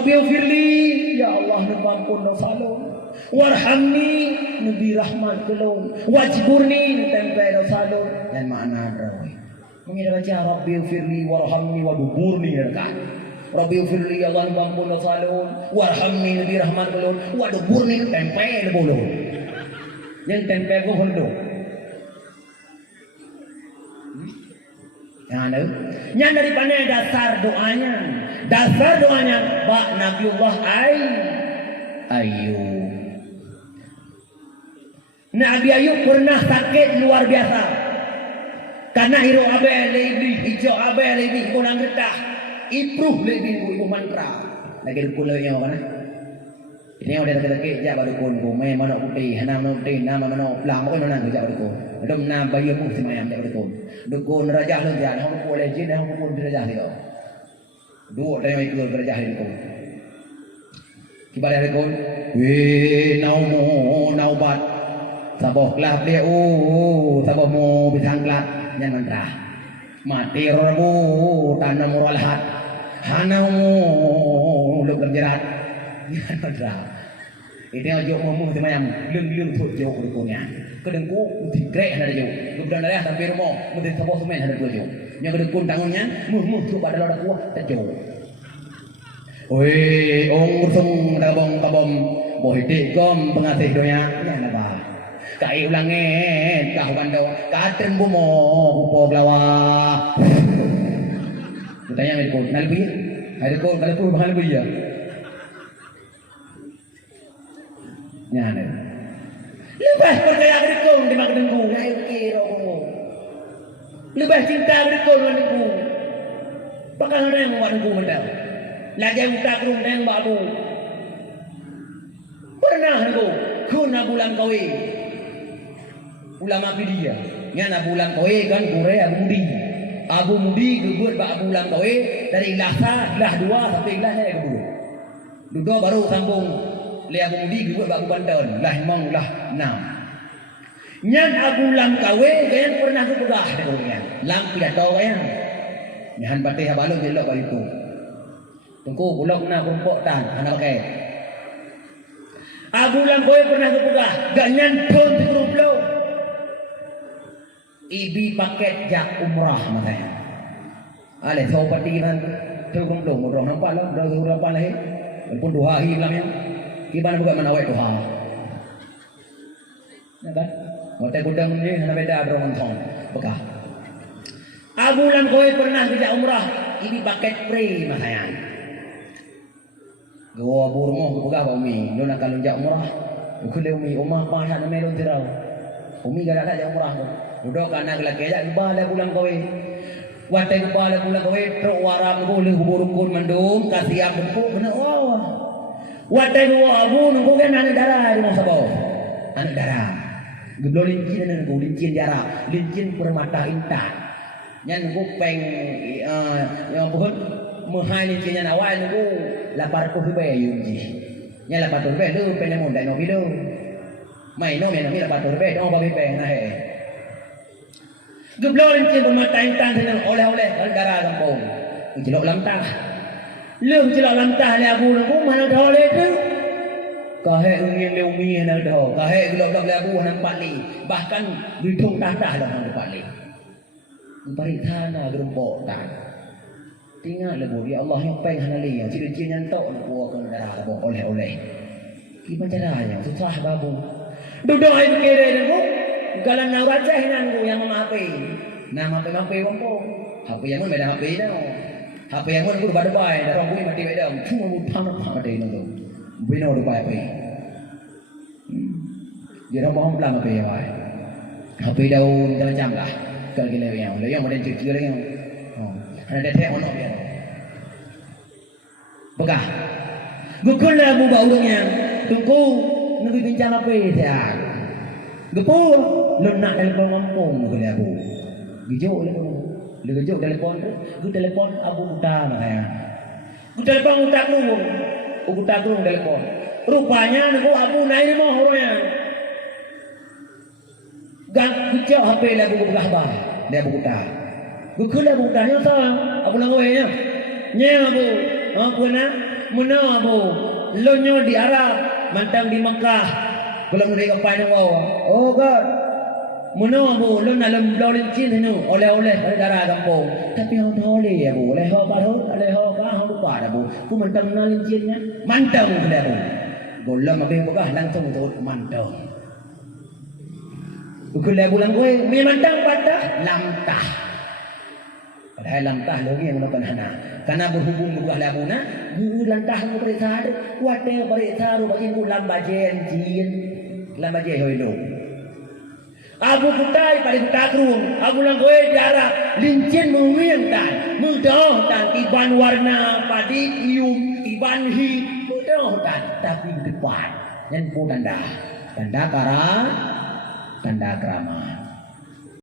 Rabbighfirli, ya Allah ampun dosa-dosa. Warhamni, nabi rahmat kelon. Wajburni, tempai dosa-dosa. Dan makna drawai. Mengira baca Rabbighfirli warhamni waduburni dekat. Rabbighfirli, ya Allah ampun dosa-dosa. Warhamni, nabi rahmat kelon. Waduburni tempai bolon. Yang tempai ko hondo. Yang daripada dasar doanya. Dasar doanya Pak Nabiullah Ayub. Nabi Ayub pernah sakit luar biasa. Karena hiro abe lebih hijau abe lebih kurang getah. Improve lebih ibu mantra. Lagi dukun lagi yang mana? Ini udah dekat-dekat jak baru dukun. Main mana putih, nama putih, nama mana pelang pun mana jak baru dukun. Dum nam bayi pun semayam jak baru dukun. Dukun raja lu jak, hang boleh jin, hang pun raja dia. Dua orang itu kerja hari itu. Kibar hari itu, naubat, saboh kelah dia, saboh mu bisang kelah, jangan mantra. Mati robu tanam muralhat, hanamu lu kerjerat, jangan mantra. Itu yang jauh mu semayam, lung tuh jauh kudunya. Kedengku digrek ada jauh, kemudian ada sampai rumah, kemudian saboh semen ada dua jauh. Yang kedekun tangannya, muh pada lodak kuah terjauh. Oi, sung kabong bohiti kom pengasih donya ya napa. Kai ulanget kah bandau katen bumo upo glawa. Tanya medikun, nalbi. Hari ko kalau mahal bi ya. Nyane. Lepas percaya medikun di mak dengku, ayo kira ko. Lebih cinta berikut menengku. Bakal ada yang buat nengku mendak. Lagi utak rung yang babu. Pernah nengku. Kuna bulan kawe. Ulama pidia. Nyana bulan kawe kan kure Abu Mudi. Abu Mudi gebut bak bulan kawe dari ilah ilah 2 sampai ilah saya gebut. Dua baru sambung. Le Abu Mudi gebut bak Banten. Lah 5 lah 6. Nyan Abu Lam kawe kalian pernah ke pegah kalian. Lam tidak tahu kalian. Nyan batih balon jelok kali itu. Tunggu bulok na kumpok tan anak pakai. Abu Lam kawe pernah ke pegah. Gak nyan pun di grup lo. Ibi paket jak umrah makanya. Ale so pati kan tu kumpul umrah nampak lah dah berapa lah he. Walaupun 2 hari lamnya. Gimana bukan manawai tuha. Ya kan? Motel gudang ni hana beda dorong tong bekah. Abu Lam kowe pernah kerja umrah, ini paket pre masaya. Gua abu rumah bekah ba umi, lu nak kalau kerja umrah, ukule umi umah pa hak melon tirau. Umi gara kerja umrah tu. Duduk kana gelak kerja bala bulan kowe. Watai bala bulan kowe truk waram boleh hubur-hubur mendung kasih aku benar wah. Watai gua abu nunggu kan anak darah di masa bawah. Anak darah. Geblo lincin dan nunggu lincin jarak, lincin permata intan. Yang nunggu peng yang bukan mahal lincin yang awal nunggu 800 ribu yuji. Yang 800 ribu tu peng mun dah no bilo. Mai no men mi 800 ribu dong babi peng nah he. Geblo lincin permata intan senang oleh-oleh darah kampung. Jelok lamtah. Lem jelok lamtah le abu nunggu mana dah oleh tu. Kahek ungin le umi nak dah. Kahek gelap-gelap labu nampak li. Bahkan bidung tatah dah nampak li. Bari tanah gerempok tan. Tinggal lebu ya Allah yang peng hanali yang ciri-ciri yang tok nak buahkan darah lebu oleh-oleh. Gimana caranya? Susah babu. Duduk air kere lebu. Galan nak rajah nanggu yang memapi. Nama mapi wampung. HP yang mana beda HP dah. HP yang mana guru badai dah orang bui mati beda. Cuma tamat mati nanggu. Bino do pai pai. Dia dah bohong pelang apa ya pai. HP daun macam lah. Kalau kita yang ada cuci yang. Ada detek ono dia. Bekah. Gukul dah bu baurnya. Tunggu nabi bincang apa dia. Gepu lenak telefon kampung ke dia bu. Gijuk le bu. Le gijuk telefon tu. Gu telefon abu uta makanya. Gu telefon uta lu. Ugu tagung telepon. Rupanya nunggu abu naik mah orangnya. Gang kecil HP lagu bekah bah. Dia buku tak. Buku lah buku tak. Nyata. Abu langoynya. Nyem abu. Apa nak? Mana abu? Lonyo di Arab, mantang di Mekah. Kalau mereka pai nang oh God. Mana abu? Lon dalam lolin cin tu oleh-oleh dari darah kampung. Tapi hang oleh abu, oleh ho ba ho, oleh ho ba hang lupa abu. Ku mantang nalin cinnya, mantang ku dah abu. Bolam abang Mekah langsung tu mantang. Ku le bulan gue, mi mantang pada lamtah. Padahal lantah lagi yang melakukan hana. Karena berhubung dengan labuna, lantah yang berita ada. Wadah berita ada bagi ku lambajen jin, lambajen hoilo. Abu kutai pada takrung, abu langgoe jarak, lincin mengiang tan, mudah tan, iban warna padi ium, iban hi, mudah tan, tapi di depan, yang pun tanda kara, tanda krama.